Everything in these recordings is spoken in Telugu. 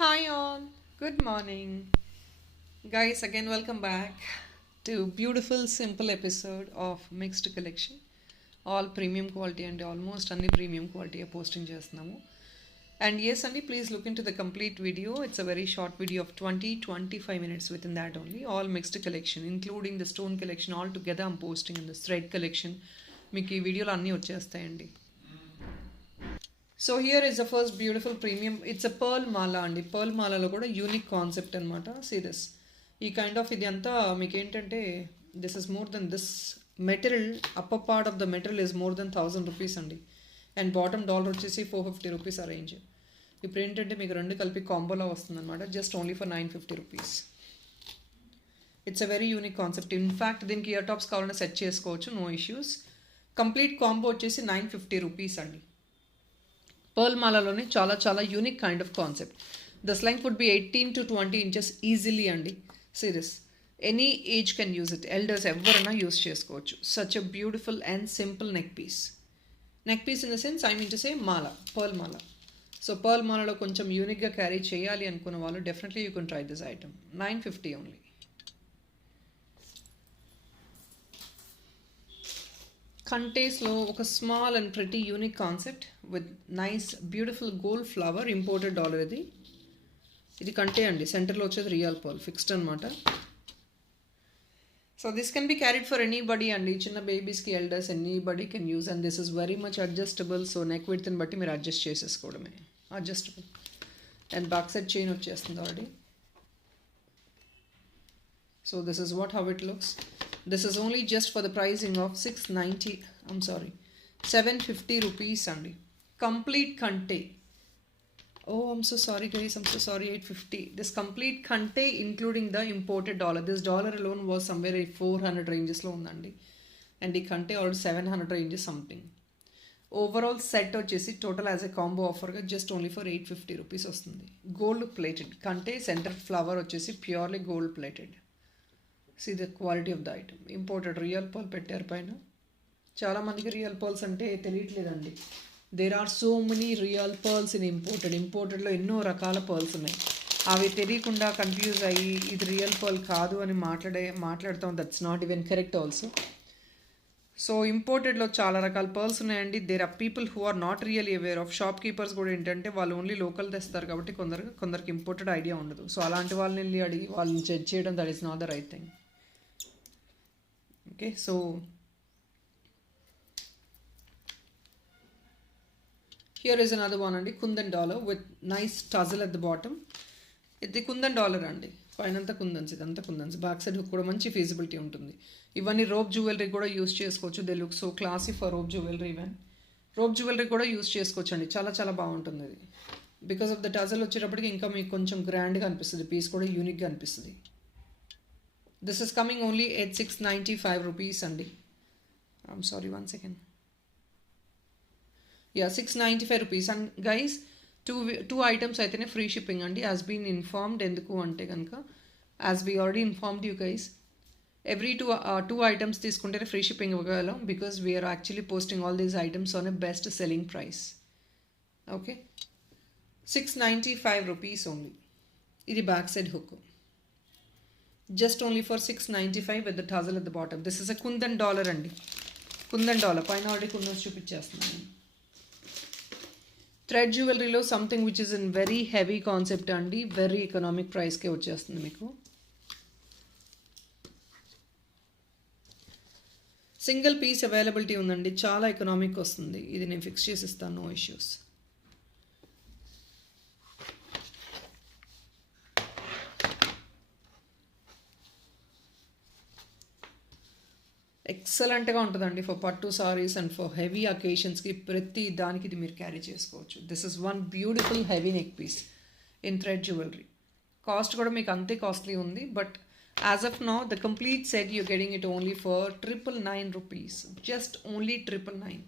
Hi all, good morning. Guys, again welcome back to beautiful simple episode of Mixed Collection. All premium quality and almost any premium quality posting చేస్తున్నాము. And yes, Andy, please look into the complete video. It's a very short video of 20-25 minutes within that only. All mixed collection, including the stone collection all together I'm posting in this thread collection. మీకు ఈ వీడియోలో అన్నీ వచ్చేస్తాయండి. So here is the first beautiful premium it's a pearl మాలా అండి. పర్ల్ మాలలో కూడా యూనిక్ కాన్సెప్ట్ అనమాట. సీ దిస్ ఈ కైండ్ ఆఫ్ ఇది అంతా మీకు ఏంటంటే this is more than this material upper part of the material is more than 1000 rupees అండి. అండ్ బాటమ్ డాలర్ వచ్చేసి 450 రూపీస్ ఆ రేంజ్. ఇప్పుడు ఏంటంటే మీకు రెండు కలిపి కాంబోలో వస్తుంది అనమాట. Just only for 950 rupees. It's a very unique concept. In fact దీనికి ఇయర్ టాప్స్ కావాలన్నా సెట్ చేసుకోవచ్చు, నో ఇష్యూస్. కంప్లీట్ కాంబో వచ్చేసి 950 రూపీస్ అండి. పర్ల్ మాలలోనే చాలా చాలా unique kind of concept. This length would be 18 to 20 inches easily అండి. Serious any age can use it. Elders ఎవరైనా యూజ్ చేసుకోవచ్చు. Such a beautiful and simple neck piece. Neck piece in the sense I mean to say మాల, పర్ల్ మాల. సో పర్ల్ మాలలో కొంచెం యూనిక్గా క్యారీ చేయాలి అనుకున్న వాళ్ళు definitely you can try this item. 950 only. కంటేస్లో ఒక small and pretty unique concept with nice beautiful gold flower. Imported dollar ఇది. ఇది కంటే అండి. సెంటర్లో వచ్చేది రియల్ పర్ల్ ఫిక్స్డ్ అనమాట. So this can be carried for anybody అండి. చిన్న బేబీస్కి, elders, anybody can use. And this is very much adjustable. So neck విడ్త్ని బట్టి మీరు అడ్జస్ట్ చేసేసుకోవడమే. Adjustable. And back side chain వచ్చేస్తుంది already. So this is what how it looks. This is only just for the pricing of 750 rupees అండి. Complete kante. Oh, I'm so sorry guys, I'm so sorry, 850. This complete kante including the imported dollar. This dollar alone was somewhere 400 rangesలో ఉందండి. అండ్ ఈ కంటే already 700 ranges something. Overall set వచ్చేసి టోటల్ యాజ్ ఎ కాంబో ఆఫర్గా జస్ట్ ఓన్లీ ఫర్ 850 రూపీస్ వస్తుంది. గోల్డ్ ప్లేటెడ్ కంటే. సెంటర్ ఫ్లవర్ వచ్చేసి purely gold plated. See the quality of the item. Imported real pearl పెట్టారు పైన. చాలామందికి రియల్ పర్ల్స్ అంటే తెలియట్లేదండి. There are so many real pearls in imported. ఇంపోర్టెడ్లో ఎన్నో రకాల పర్ల్స్ ఉన్నాయి. అవి తెలియకుండా కన్ఫ్యూజ్ అయ్యి ఇది రియల్ పర్ల్ కాదు అని మాట్లాడతాం. That's not even correct also. So ఇంపోర్టెడ్లో చాలా రకాల పర్ల్స్ ఉన్నాయండి. There are people who are not really aware of. Shopkeepers కూడా ఏంటంటే వాళ్ళు ఓన్లీ లోకల్ తెస్తారు కాబట్టి కొందరికి ఇంపోర్టెడ్ ఐడియా ఉండదు. సో అలాంటి వాళ్ళని వెళ్ళి అడిగి వాళ్ళని జడ్జ్ చేయడం that is not the right thing. Okay, so here is another one అండి. Kundan dollar with nice టజల్ at the bottom. ఇది కుందన్ డాలర్ అండి. పైనంతా కుందన్స్, ఇదంతా కుందన్స్. బ్యాక్ సైడ్ కూడా మంచి ఫీజిబిలిటీ ఉంటుంది. ఇవన్నీ రోప్ జ్యువెలరీ కూడా యూస్ చేసుకోవచ్చు. They look so classy for rope jewellery. Even rope jewellery కూడా యూస్ చేసుకోవచ్చు అండి. చాలా చాలా బాగుంటుంది ఇది. బికాస్ ఆఫ్ ద టజల్ వచ్చేటప్పటికి ఇంకా మీకు కొంచెం గ్రాండ్గా అనిపిస్తుంది. పీస్ కూడా యూనిక్గా అనిపిస్తుంది. This is coming only at 695 rupees అండి. I'm sorry, one second. Yeah, 695 rupees. And guys, two items అయితేనే ఫ్రీ షిప్పింగ్ అండి. As been informed. ఎందుకు అంటే కనుక as we already informed you guys, every two items తీసుకుంటేనే ఫ్రీ షిప్పింగ్ ఇవ్వగలం. Because we are actually posting all these items on a best selling price. Okay, 695 rupees only. ఇది back side hook. Just only for 695 with the tassel at the bottom. This is a kundan dollar అండి. కుందన్ డాలర్ పైన ఆల్రెడీ కుందన్స్ చూపించేస్తున్నాను. Thread జ్యువెలరీలో something which is in very heavy concept అండి. వెరీ ఎకనామిక్ ప్రైస్కే వచ్చేస్తుంది మీకు. సింగిల్ పీస్ అవైలబిలిటీ ఉందండి. చాలా ఎకనామిక్ వస్తుంది. ఇది నేను ఫిక్స్ చేసి ఇస్తాను, నో ఇష్యూస్. ఎక్సలెంట్గా ఉంటుందండి ఫర్ పట్టు సారీస్ అండ్ ఫర్ హెవీ అకేషన్స్కి. ప్రతి దానికి ఇది మీరు క్యారీ చేసుకోవచ్చు. This is one beautiful heavy neck piece in thread jewellery. Cost కూడా మీకు అంతే కాస్ట్లీ ఉంది. But as of now the complete set you getting it only for 999 rupees. Just only 999.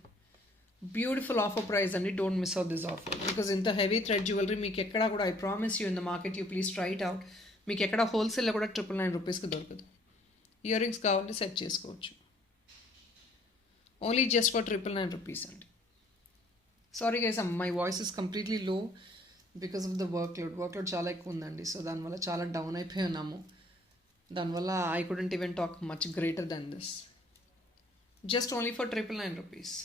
Beautiful offer price అండి. Don't miss out this offer. Because ఇంత హెవీ థ్రెడ్ జ్యువెలరీ మీకు ఎక్కడా కూడా, I promise you in the market, you please try it out, మీకు ఎక్కడ హోల్సేల్లో కూడా 999 రూపీస్కి దొరకదు. ఇయర్ రింగ్స్ కావాలంటే సెట్ చేసుకోవచ్చు. ఓన్లీ జస్ట్ ఫర్ 999 రూపీస్ అండి. Sorry guys, my voice is completely లో. బికాస్ ఆఫ్ ద వర్క్లోడ్ చాలా ఎక్కువ ఉందండి. సో దానివల్ల చాలా డౌన్ అయిపోయి ఉన్నాము. దానివల్ల I couldn't even talk much greater than this. Just only for 999 rupees.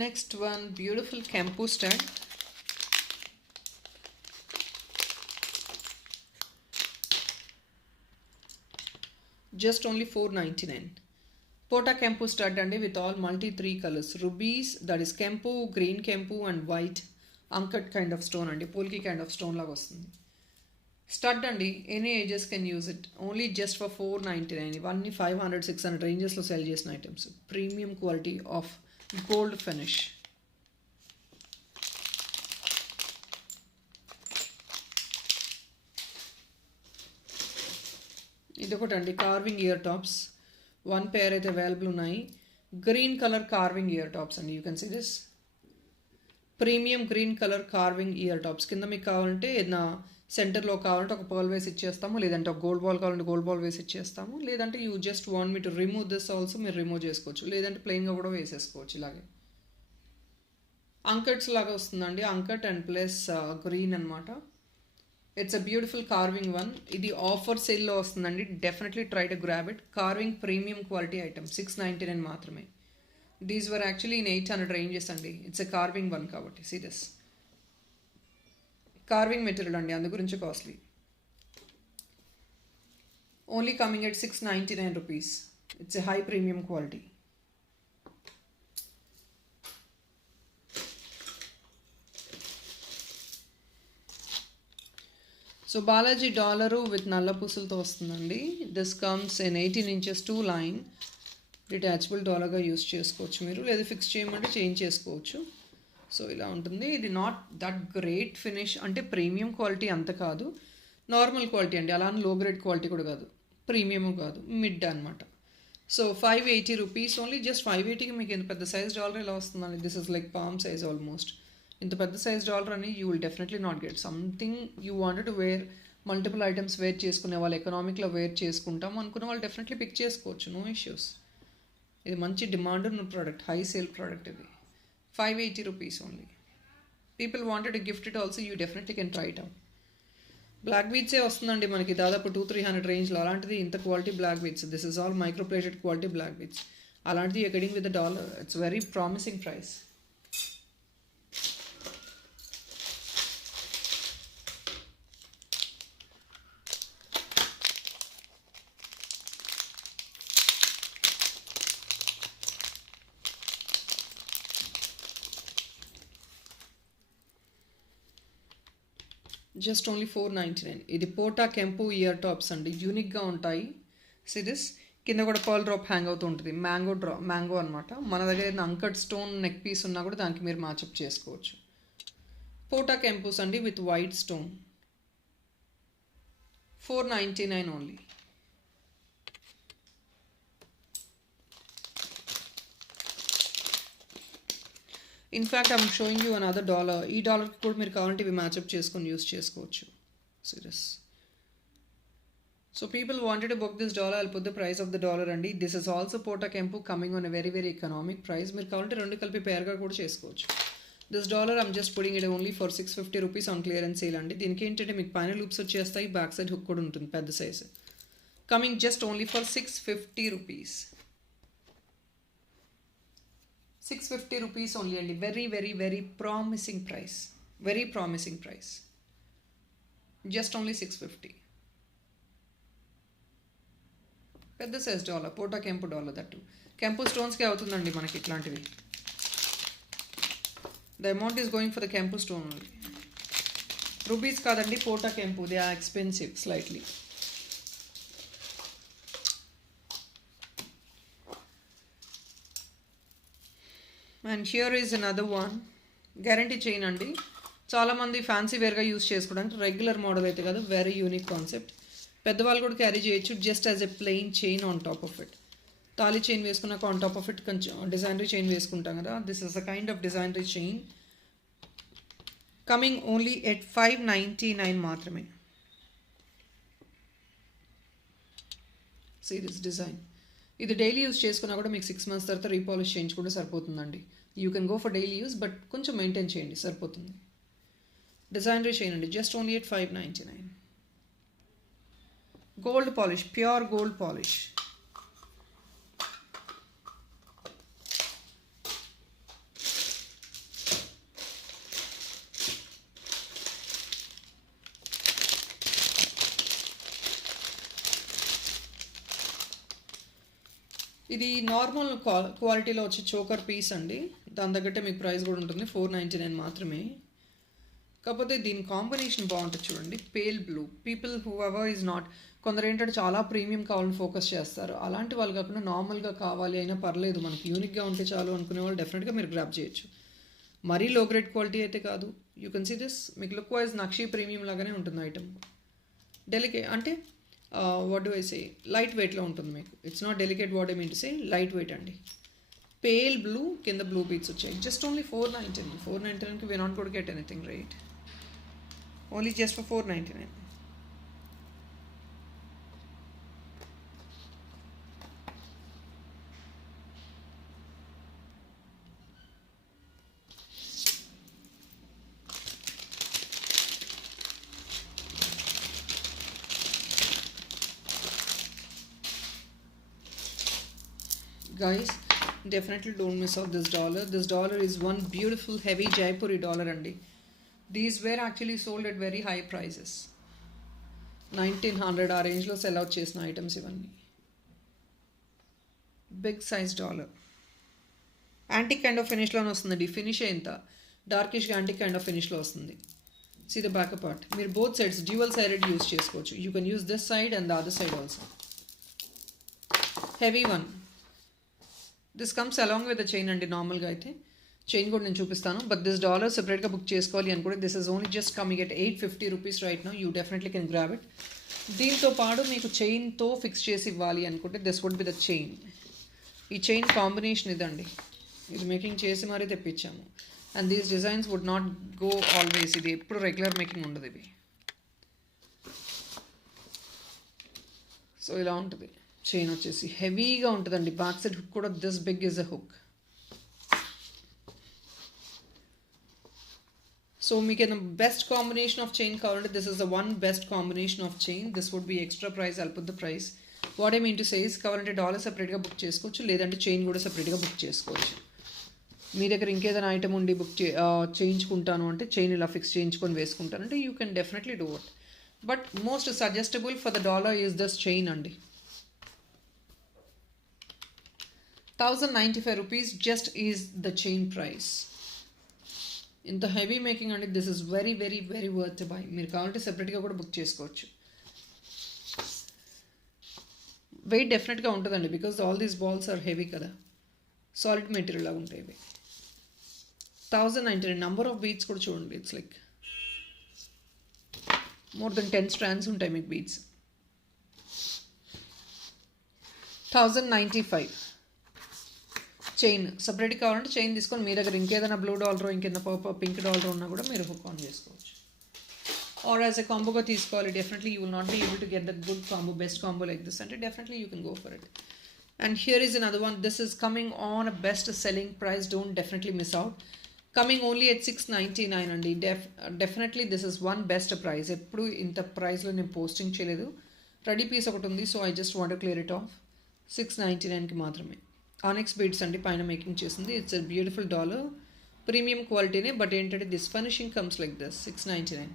Next one, beautiful Campo stand. Just only 499. Pota Campo stud and with all multi 3 colors. Rubies, that is Campo, green Campo and white uncut kind of stone and polki kind of stone laga vastundi. Stud and any ages can use it. Only just for 499. Ivanni 500 600 ranges lo sell chesina items. Premium quality of gold finish. ఇదొకటండి కార్వింగ్ ఇయర్ టాప్స్. 1 pair అయితే అవైలబుల్ ఉన్నాయి. Green colour carving ear tops అండి. You can see this premium green colour carving ear tops. కింద మీకు కావాలంటే ఏదైనా సెంటర్లో కావాలంటే ఒక పర్ల్ వేసి ఇచ్చేస్తాము, లేదంటే ఒక గోల్డ్ బాల్ కావాలంటే గోల్డ్ బాల్ వేసి ఇచ్చేస్తాము, లేదంటే you just want me to remove this also మీరు రిమూవ్ చేసుకోవచ్చు, లేదంటే ప్లెయిన్గా కూడా వేసేసుకోవచ్చు. ఇలాగే అంకట్స్ లాగా వస్తుందండి. అంకట్ అండ్ ప్లస్ గ్రీన్ అనమాట. It's a beautiful carving one. ఇది ఆఫర్ సేల్లో వస్తుందండి. Definitely try to grab it. Carving premium quality item. 699 మాత్రమే. These were actually in 800 ranges అండి. ఇట్స్ ఎ కార్వింగ్ వన్ కాబట్టి. సీ దిస్ కార్వింగ్ మెటీరియల్ అండి, అందు గురించి costly. Only coming at 699 rupees. It's a high premium quality. So Balaji dollar with నల్ల పూసలతో వస్తుందండి. This comes in 18 inches 2 line. Detachable డాలర్గా యూస్ చేసుకోవచ్చు మీరు, లేదా ఫిక్స్ చేయమంటే చేంజ్ చేసుకోవచ్చు. సో ఇలా ఉంటుంది. ఇది నాట్ దట్ గ్రేట్ ఫినిష్, అంటే ప్రీమియం క్వాలిటీ అంత కాదు, నార్మల్ క్వాలిటీ అండి. అలా లో గ్రేడ్ క్వాలిటీ కూడా కాదు, ప్రీమియము కాదు, మిడ్ అనమాట. So 580 rupees only. జస్ట్ 580కి మీకు ఇంత పెద్ద సైజ్ డాలర్ ఎలా వస్తుందండి? This is like palm size almost. ఇంత పెద్ద సైజ్ డాలర్ అని you will definitely not get. Something you wanted to wear, multiple items wear చేసుకునే వాళ్ళు, ఎకనామిక్లో వేర్ చేసుకుంటాం అనుకున్న వాళ్ళు డెఫినెట్లీ పిక్ చేసుకోవచ్చు, నో ఇష్యూస్. ఇది మంచి డిమాండ్ ఉన్న ప్రోడక్ట్, హై సేల్ ప్రోడక్ట్ ఇది. 580 rupees only. People wanted to gift it also, you definitely can try it out. Black బీట్సే వస్తుందండి మనకి దాదాపు 200-300 రేంజ్లో. అలాంటిది ఇంత quality black beads. This is all microplated quality black beads. అలాంటిది ఎకడింగ్ with the dollar. It's very promising price. Just only 499. ఇది పోటా కెంపు ఇయర్ టాప్స్ అండి, యూనిక్గా ఉంటాయి. సిరీస్ కింద కూడా పర్ల్ డ్రాప్ హ్యాంగ్ అవుతూ ఉంటుంది. మ్యాంగో అనమాట. మన దగ్గర ఏదైనా అంకట్ స్టోన్ నెక్ పీస్ ఉన్నా కూడా దానికి మీరు మ్యాచప్ చేసుకోవచ్చు. పోటా కెంపూస్ అండి with white stone. 499 only. In fact I'm showing you another dollar. ఈ డాలర్కి కూడా మీరు కావాలంటే ఇవి మ్యాచప్ చేసుకొని యూస్ చేసుకోవచ్చు. Serious. So people wanted to book this dollar. I'll put the price of the dollar అండి. దిస్ ఇస్ ఆల్సో పోటా కెంపు coming on a very very economic price. మీరు కావాలంటే రెండు కలిపి పేర్గా కూడా చేసుకోవచ్చు. This dollar I'm just pudding it only for 650 rupees on clearance sale అండి. దీనికి ఏంటంటే మీకు పైన లూప్స్ వచ్చేస్తాయి, బ్యాక్ సైడ్ హుక్ కూడా ఉంటుంది పెద్ద size. Coming just only for 650 rupees. 650 rupees only అండి. Very very very promising price. Very promising price. Just only 650. పెద్ద సైజ్ డాలర్, పోటా కెంపు డాలర్. దట్టు కెంపు స్టోన్స్కే అవుతుందండి మనకి ఇట్లాంటివి. The amount is going for the కెంపు స్టోన్ ఓన్లీ. రూపీస్ కాదండి, పోటా కెంపు. They are expensive slightly. And here is another one. Guarantee chain అండి. చాలామంది ఫ్యాన్సీ వేర్గా యూస్ చేసుకోవడానికి, రెగ్యులర్ మోడల్ అయితే కాదు, వెరీ యూనిక్ కాన్సెప్ట్. పెద్దవాళ్ళు కూడా క్యారీ చేయొచ్చు. Just as a plain chain on top of it. తాళి చైన్ వేసుకున్నాక ఆన్ టాప్ ఆఫ్ ఇట్ కొంచెం డిజైనరీ చైన్ వేసుకుంటాం కదా, this is a kind of డిజైనరీ చైన్ కమింగ్ ఓన్లీ ఎట్ 599 మాత్రమే. See this design. ఇది డైలీ యూస్ చేసుకున్నా కూడా మీకు 6 months తర్వాత రీపాలిష్ చేయించుకుంటే సరిపోతుందండి. You can go for daily use, but కొంచెం మెయింటైన్ చేయండి సరిపోతుంది. డిజైనరీ చైన్ అండి, just only at 599. Gold polish, pure gold polish. ఇది నార్మల్ క్వాలిటీలో వచ్చే చోకర్ పీస్ అండి, దాని తగ్గట్టే మీకు ప్రైస్ కూడా ఉంటుంది. 499 మాత్రమే. కాకపోతే దీని కాంబినేషన్ బాగుంటుంది చూడండి, pale blue. People who ever is not, కొందరు ఏంటంటే చాలా ప్రీమియం కావాలని ఫోకస్ చేస్తారు. అలాంటి వాళ్ళు కాకుండా నార్మల్గా కావాలి అయినా పర్లేదు, మనకి యూనిక్గా ఉంటే చాలు అనుకునే వాళ్ళు డెఫినెట్గా మీరు గ్రాప్ చేయొచ్చు. మరీ లో గ్రేడ్ క్వాలిటీ అయితే కాదు. యూ కెన్ సీ దిస్, మీకు లుక్ వైజ్ నక్షీ ప్రీమియం లాగానే ఉంటుంది ఐటమ్. డెలికేట్ అంటే what do I say, light వెయిట్లో ఉంటుంది మీకు. It's not delicate, what I mean to say, light weight అండి. పేల్ బ్లూ, కింద బ్లూ బీట్స్ వచ్చాయి. Just only 499. 499కి we not got get anything right, only just for 499. Guys, definitely don't miss out this dollar. This dollar is one beautiful heavy Jaipuri dollar andi. These were actually sold at very high prices. 1900 ఆ రేంజ్లో సెల్ అవుట్ చేసిన ఐటమ్స్ ఇవన్నీ. Big size dollar. Antique kind of ఫినిష్లోనే వస్తుందండి. ఫినిష్ ఎంత డార్కిష్గా యాంటిక్ కైండ్ ఆఫ్ ఫినిష్లో వస్తుంది. See the back part. మీరు both sides dual sided use చేసుకోవచ్చు. You can use this side and the other side also. Heavy one. This comes along with the chain అండి. నార్మల్గా అయితే చైన్ కూడా నేను చూపిస్తాను, బట్ దిస్ డాలర్ సెపరేట్గా బుక్ చేసుకోవాలి అనుకుంటే this is only just coming at 850 rupees right now. You definitely can grab it. దీంతో పాటు మీకు చైన్తో ఫిక్స్ చేసి ఇవ్వాలి అనుకుంటే this would be the chain. ఈ చైన్ కాంబినేషన్ ఇదండి, ఇది మేకింగ్ చేసి మరీ తెప్పించాము. And these designs would not go always, ఇది ఎప్పుడు రెగ్యులర్ మేకింగ్ ఉండదు ఇవి. సో ఇలా ఉంటుంది చైన్ వచ్చేసి, హెవీగా ఉంటుందండి. బ్యాక్ సైడ్ హుక్ కూడా this big is a hook. So మీకు ఏదైనా బెస్ట్ కాంబినేషన్ ఆఫ్ చైన్ కావాలంటే this is the one best combination of chain. This would be extra price, I'll put the price. What I mean to says, కావాలంటే డాలర్ సపరేట్గా బుక్ చేసుకోవచ్చు, లేదంటే చైన్ కూడా సపరేట్గా బుక్ చేసుకోవచ్చు. మీ దగ్గర ఇంకేదైనా ఐటమ్ ఉండి చేయించుకుంటాను అంటే, చైన్ ఇలా ఫిక్స్ చేయించుకొని వేసుకుంటానంటే you can definitely do it. But most suggestable for the dollar is this chain అండి. 1095 rupees just is the chain price. ఇంత హెవీ మేకింగ్ అండి, this is very very very worth buy. మీరు కావాలంటే సెపరేట్గా కూడా బుక్ చేసుకోవచ్చు. వెయిట్ డెఫినెట్గా ఉంటుందండి, because all these balls are heavy కదా, సాలిడ్ మెటీరియల్ లాగా ఉంటాయి ఇవి. 1099. నెంబర్ ఆఫ్ బీట్స్ కూడా చూడండి, it's like more than 10 strands ఉంటాయి మీకు బీట్స్. 1095. చైన్ సపరేట్ కావాలంటే చైన్ తీసుకొని మీ దగ్గర ఇంకేదైనా బ్లూ డాలర్, ఇంకేదైనా పింక్ డాలర్ ఉన్నా కూడా మీరు హుక్ ఆన్ చేసుకోవచ్చు. ఆర్ యాజ్ ఎ కాంబోగా తీసుకోవాలి, definitely you will not be able to get that good combo, best combo like this అంటే definitely you can go for it. And here is another one. This is coming on a best selling price. Don't definitely miss out. Coming only at 699 అండి. Definitely this is one best price. ఎప్పుడు ఇంత ప్రైస్లో నేను పోస్టింగ్ చేయలేదు. రెడీ పీస్ ఒకటి ఉంది, so I just want to clear it off. 699కి మాత్రమే. ఆనెక్స్ బీడ్స్ అండి పైన మేకింగ్ చేసింది. It's a beautiful dollar, premium క్వాలిటీనే. బట్ ఏంటంటే this finishing comes like this. 699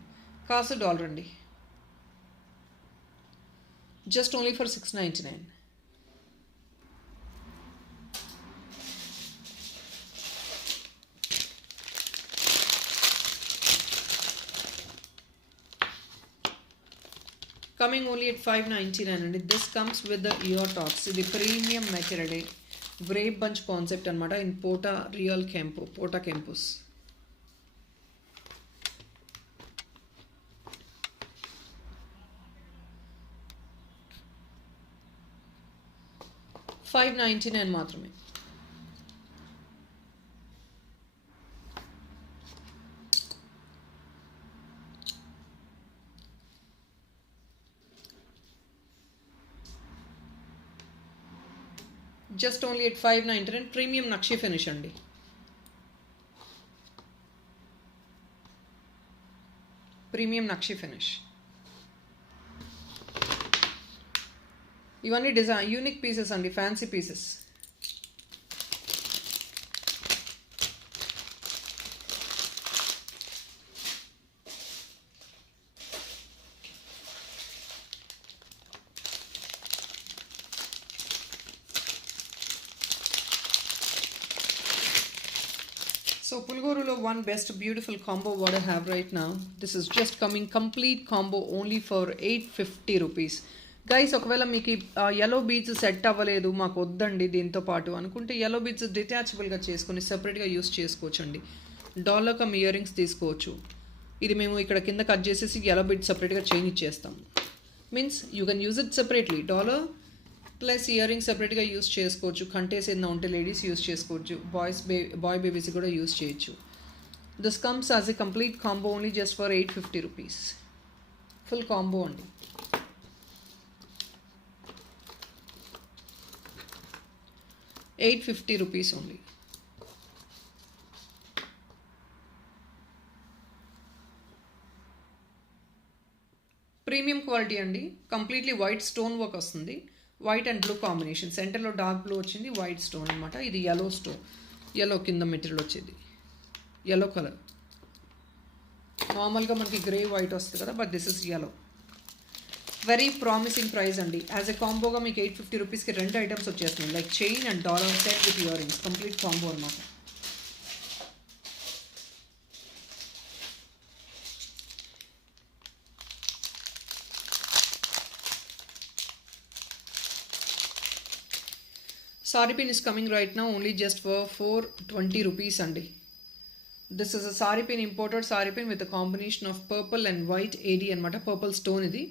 cost dollar అండి, just only for 699. Coming only at 599 అండి. This comes with the ear tops. ఇది premium material, grape bunch concept అనమాట. ఇన్ పోటా రియల్ కెంపు, పోటా కెంపుస్. 599 మాత్రమే. Just only at 599. Premium nakshi finish అండి. ప్రీమియం నక్షి ఫినిష్. ఇవన్నీ డిజైన్ యూనిక్ పీసెస్ అండి, fancy pieces. So Pulgorulo, one best beautiful combo what I have right now. This is just coming complete combo only for 850 rupees. Guys, ఒకవేళ మీకు yellow beads సెట్ అవ్వలేదు, మాకు వద్దండి దీంతో పాటు అనుకుంటే yellow beads డిటాచబుల్గా చేసుకొని సెపరేట్గా యూస్ చేసుకోవచ్చు అండి. డాలర్ కమ్ ఇయర్ రింగ్స్ తీసుకోవచ్చు. ఇది మేము ఇక్కడ కింద కట్ చేసేసి yellow beads సెపరేట్గా చైన్ ఇచ్చేస్తాం. Means you can use it separately. Dollar plus ear rings సెపరేట్గా యూస్ చేసుకోవచ్చు. కంటేస్ ఏదైనా ఉంటే లేడీస్ యూస్ చేసుకోవచ్చు, బాయ్ బేబీస్ కూడా యూస్ చేయొచ్చు. This comes as a complete combo only just for 850 rupees. Full combo అండి. ₹850 ఓన్లీ. ప్రీమియం క్వాలిటీ అండి. కంప్లీట్లీ వైట్ స్టోన్ వర్క్ వస్తుంది. White and blue combination. సెంటర్లో డార్క్ బ్లూ వచ్చింది, వైట్ స్టోన్ అనమాట. ఇది yellow స్టోన్, yellow కింద మెటీరియల్ వచ్చేది, yellow కలర్. నార్మల్గా మనకి గ్రే వైట్ వస్తుంది కదా, but this is yellow. Very promising price అండి. యాజ్ ఎ కాంబోగా మీకు 850 రూపీస్కి 2 ఐటమ్స్ వచ్చేస్తున్నాయి, like chain and dollar set with ear rings. Complete combo అనమాట. Sari pin is coming right now only just for 420 rupees అండి. This is a sari pin, imported sari pin with a combination of purple and white AD అనమాట. పర్పుల్ స్టోన్ ఇది.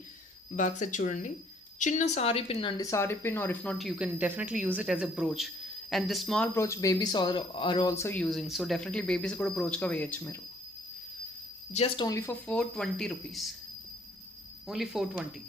బ్యాక్ సైడ్ చూడండి. చిన్న సారీ పిన్ అండి. Sari pin or if not you can definitely use it as a brooch. And the small brooch babies are also using. So definitely babies కూడా బ్రోచ్గా వేయచ్చు మీరు. Just only for 420 rupees. Only 420.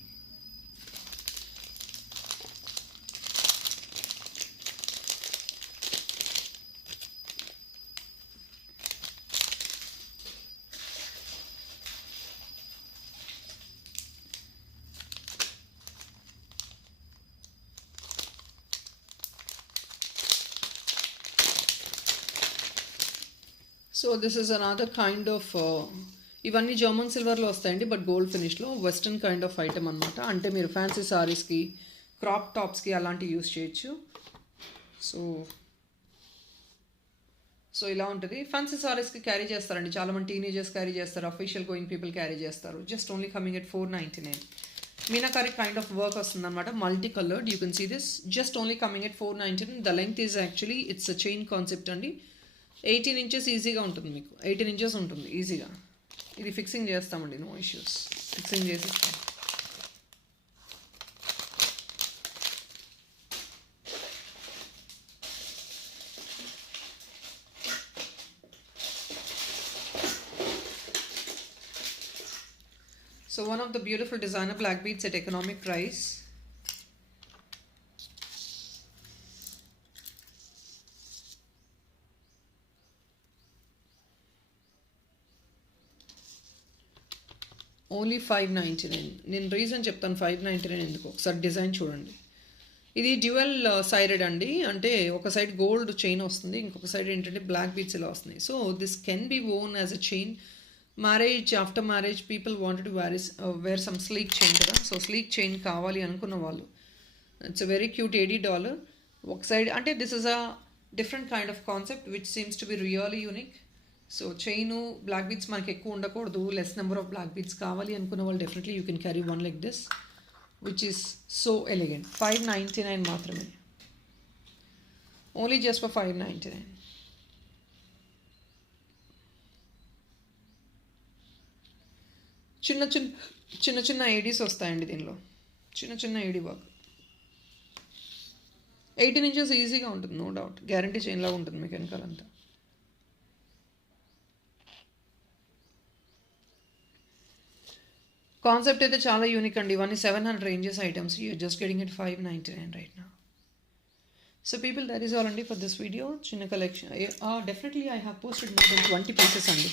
So this is another kind of, ఇవన్నీ జర్మన్ సిల్వర్లో వస్తాయండి, బట్ గోల్డ్ ఫినిష్లో వెస్ట్రన్ కైండ్ ఆఫ్ ఐటమ్ అనమాట. అంటే మీరు ఫ్యాన్సీ సారీస్కి, క్రాప్ టాప్స్కి అలాంటివి యూస్ చేయొచ్చు. సో ఇలా ఉంటుంది. ఫ్యాన్సీ సారీస్కి క్యారీ చేస్తారండి చాలామంది. టీనేజర్స్ క్యారీ చేస్తారు, అఫీషియల్ గోయింగ్ పీపుల్ క్యారీ చేస్తారు. Just only coming at 499. Meenakari kind of work వస్తుంది అనమాట, multi coloured. You can see this. Just only coming at 499. The length is actually it's a chain concept అండి. 18 ఇంచెస్ ఈజీగా ఉంటుంది మీకు. 18 ఇంచెస్ ఉంటుంది ఈజీగా. ఇది ఫిక్సింగ్ చేస్తామండి, నో ఇష్యూస్. ఫిక్సింగ్ చేసిస్తాం. So one of the beautiful designer black beads at economic price. Only 599. నేను రీజన్ చెప్తాను 599 ఎందుకు. ఒకసారి డిజైన్ చూడండి. ఇది డ్యూయల్ సైడెడ్ అండి. అంటే ఒక సైడ్ గోల్డ్ చైన్ వస్తుంది, ఇంకొక సైడ్ ఏంటంటే బ్లాక్ బీడ్స్ ఇలా వస్తున్నాయి. So this can be worn as a chain. Marriage, after marriage people wanted to wear some sleek chain కదా. సో స్లీక్ చైన్ కావాలి అనుకున్న వాళ్ళు, ఇట్స్ అ వెరీ క్యూట్ $80. ఒక సైడ్ అంటే this is a different kind of concept which seems to be really unique. So chain black beads మనకి ఎక్కువ ఉండకూడదు, less number of black beads కావాలి అనుకున్న వాళ్ళు definitely you can carry one like this which is so elegant. 599 మాత్రమే. Only just for 599. చిన్న చిన్న ఏడీస్ వస్తాయండి దీనిలో. చిన్న చిన్న ఏడీ వర్క్. 18 ఇంచెస్ ఈజీగా ఉంటుంది, నో డౌట్. గ్యారంటీ చైన్ లాగా ఉంటుంది మీకు వెనకాలంతా. కాన్సెప్ట్ అయితే చాలా యూనిక్ అండి. ఇవన్నీ 700 ranges items. You are just getting it 599 right నా. So people, that is all అండి ఫర్ దిస్ వీడియో. చిన్న collection. Definitely I have posted more than 20 pieces అండి.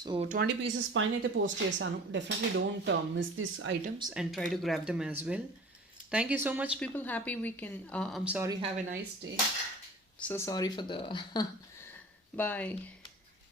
సో 20 పీసెస్ పైన అయితే పోస్ట్ చేశాను. Definitely don't miss this items and try to grab them as well. Thank you so much, people. Happy weekend. I'm sorry. Have a nice day. So sorry for the. Bye.